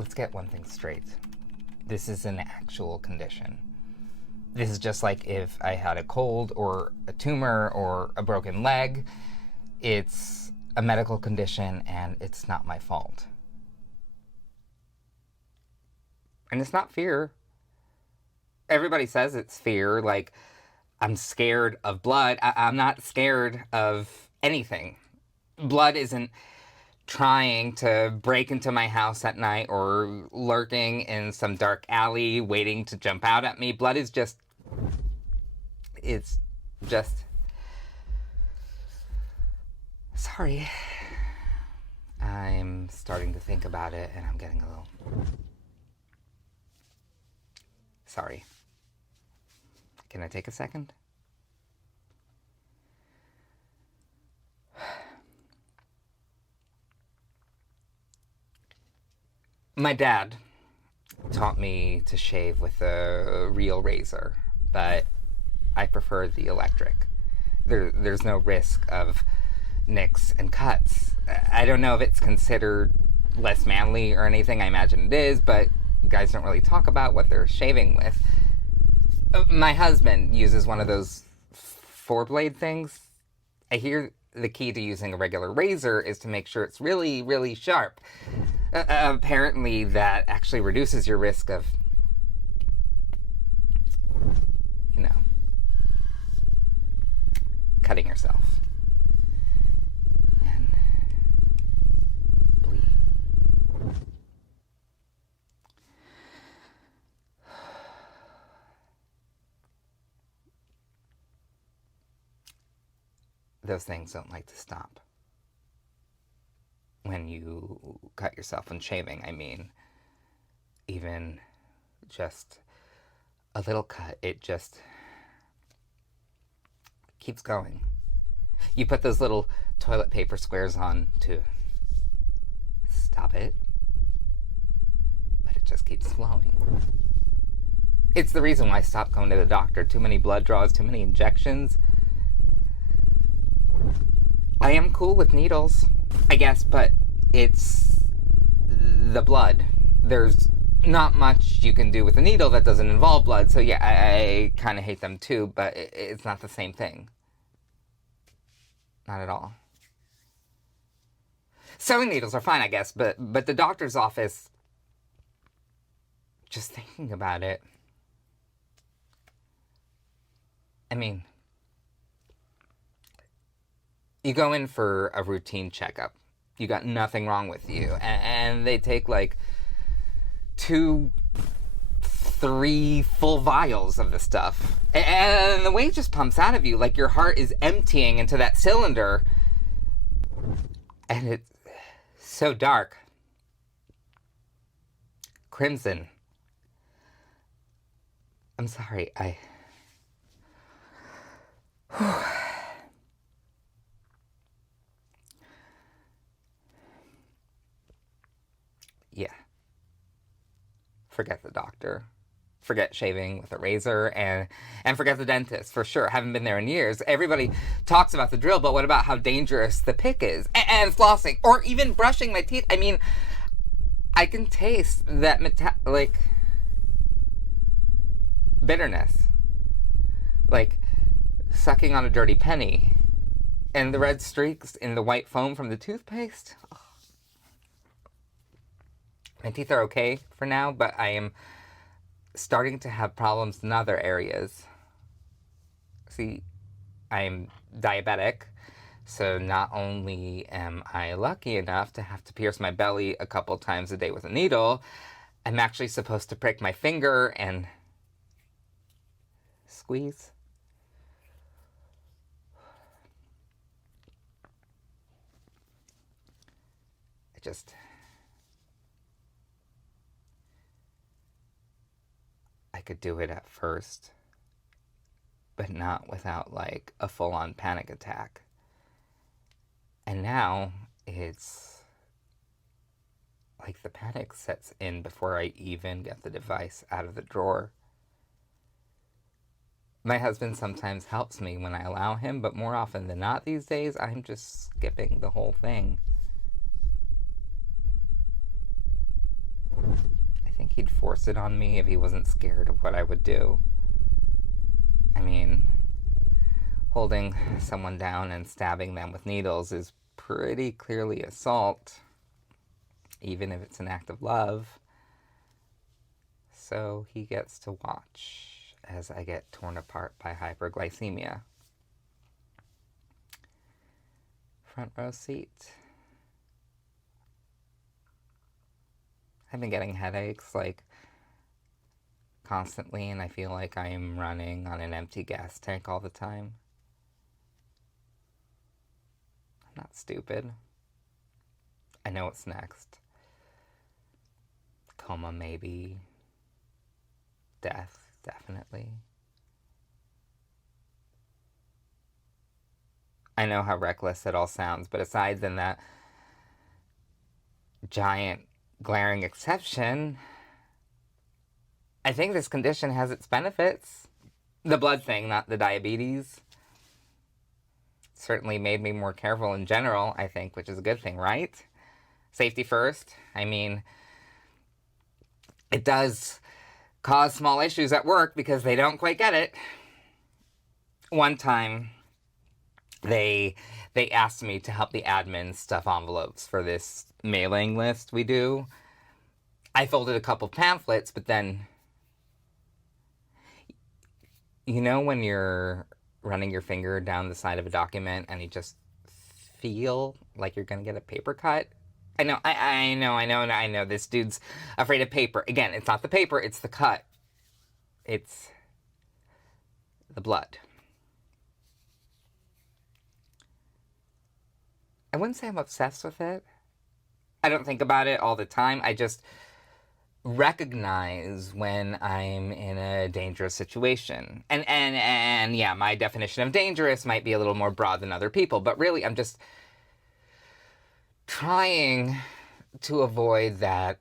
let's get one thing straight. This is an actual condition. This is just like if I had a cold or a tumor or a broken leg. It's a medical condition and it's not my fault. And it's not fear. Everybody says it's fear, like I'm scared of blood. I'm not scared of anything. Blood isn't trying to break into my house at night or lurking in some dark alley waiting to jump out at me. Blood is just... It's just... Sorry. I'm starting to think about it and I'm getting a little... Sorry. Can I take a second? My dad taught me to shave with a real razor, but I prefer the electric. There's no risk of nicks and cuts. I don't know if it's considered less manly or anything. I imagine it is, but guys don't really talk about what they're shaving with. My husband uses one of those 4-blade things. I hear the key to using a regular razor is to make sure it's really, really sharp. Apparently that actually reduces your risk of, cutting yourself. And bleed. Those things don't like to stop. When you cut yourself when shaving, I mean, even just a little cut, it just keeps going. You put those little toilet paper squares on to stop it, but it just keeps flowing. It's the reason why I stopped going to the doctor. Too many blood draws, too many injections. I am cool with needles, I guess, but it's the blood. There's not much you can do with a needle that doesn't involve blood, so yeah, I kind of hate them too, but it's not the same thing. Not at all. Sewing needles are fine, I guess, but the doctor's office, just thinking about it, I mean, you go in for a routine checkup. You got nothing wrong with you. And they take like 2, 3 full vials of the stuff. And the way it just pumps out of you, like your heart is emptying into that cylinder. And it's so dark. Crimson. I'm sorry, Yeah. Forget the doctor. Forget shaving with a razor and forget the dentist, for sure. Haven't been there in years. Everybody talks about the drill, but what about how dangerous the pick is? And flossing, or even brushing my teeth. I mean, I can taste that bitterness. Like sucking on a dirty penny. And the red streaks in the white foam from the toothpaste. Oh. My teeth are okay for now, but I am starting to have problems in other areas. See, I'm diabetic, so not only am I lucky enough to have to pierce my belly a couple times a day with a needle, I'm actually supposed to prick my finger and squeeze. I could do it at first, but not without like a full-on panic attack. And now it's like the panic sets in before I even get the device out of the drawer. My husband sometimes helps me when I allow him, but more often than not these days, I'm just skipping the whole thing. think he'd force it on me if he wasn't scared of what I would do. I mean, holding someone down and stabbing them with needles is pretty clearly assault, even if it's an act of love. So he gets to watch as I get torn apart by hyperglycemia. Front row seat. I've been getting headaches like constantly, and I feel like I'm running on an empty gas tank all the time. I'm not stupid. I know what's next. Coma, maybe. Death, definitely. I know how reckless it all sounds, but aside from that giant glaring exception, I think this condition has its benefits. The blood thing, not the diabetes. Certainly made me more careful in general, I think, which is a good thing, right? Safety first. I mean, it does cause small issues at work because they don't quite get it. One time, they asked me to help the admin stuff envelopes for this mailing list we do. I folded a couple pamphlets, but then, you know when you're running your finger down the side of a document and you just feel like you're going to get a paper cut? I know. This dude's afraid of paper. Again, it's not the paper, it's the cut. It's the blood. I wouldn't say I'm obsessed with it. I don't think about it all the time. I just recognize when I'm in a dangerous situation. And yeah, my definition of dangerous might be a little more broad than other people, but really I'm just trying to avoid that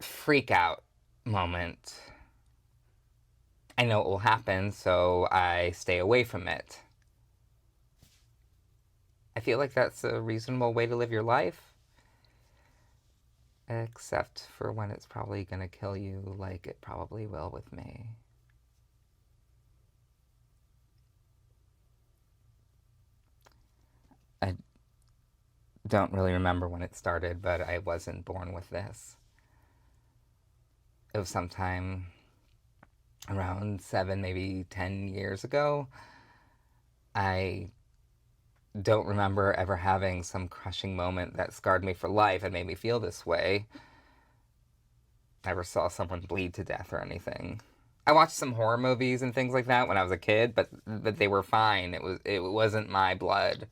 freak out moment. I know it will happen, so I stay away from it. I feel like that's a reasonable way to live your life. Except for when it's probably going to kill you, like it probably will with me. I don't really remember when it started, but I wasn't born with this. It was sometime around 7, maybe 10 years ago. I don't remember ever having some crushing moment that scarred me for life and made me feel this way. Never saw someone bleed to death or anything. I watched some horror movies and things like that when I was a kid, but they were fine. It wasn't my blood.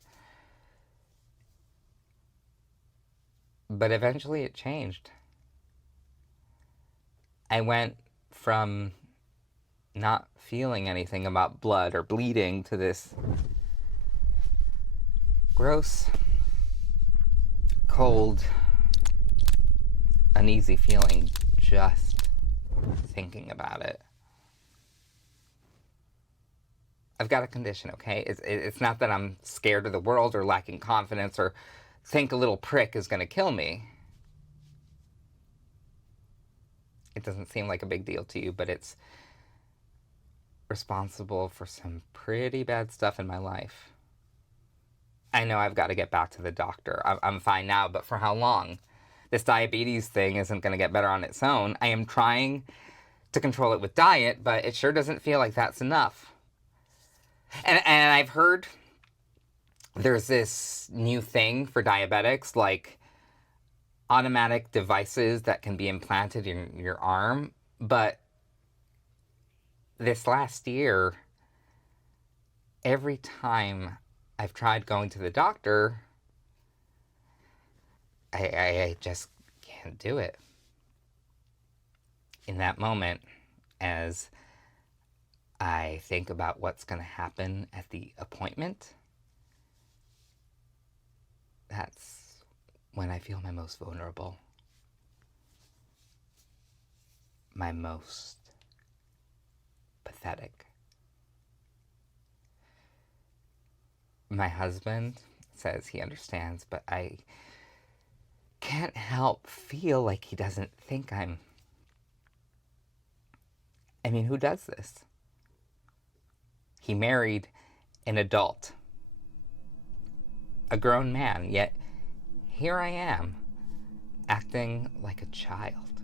But eventually it changed. I went from not feeling anything about blood or bleeding to this gross, cold, uneasy feeling just thinking about it. I've got a condition, okay? It's not that I'm scared of the world or lacking confidence or think a little prick is going to kill me. It doesn't seem like a big deal to you, but it's responsible for some pretty bad stuff in my life. I know I've got to get back to the doctor. I'm fine now, but for how long? This diabetes thing isn't going to get better on its own. I am trying to control it with diet, but it sure doesn't feel like that's enough. And I've heard there's this new thing for diabetics, like automatic devices that can be implanted in your arm. But this last year, every time I've tried going to the doctor, I just can't do it. In that moment, as I think about what's going to happen at the appointment, that's when I feel my most vulnerable. My most pathetic. My husband says he understands, but I can't help feel like he doesn't think I'm I mean, who does this? He married an adult, a grown man, yet here I am, acting like a child.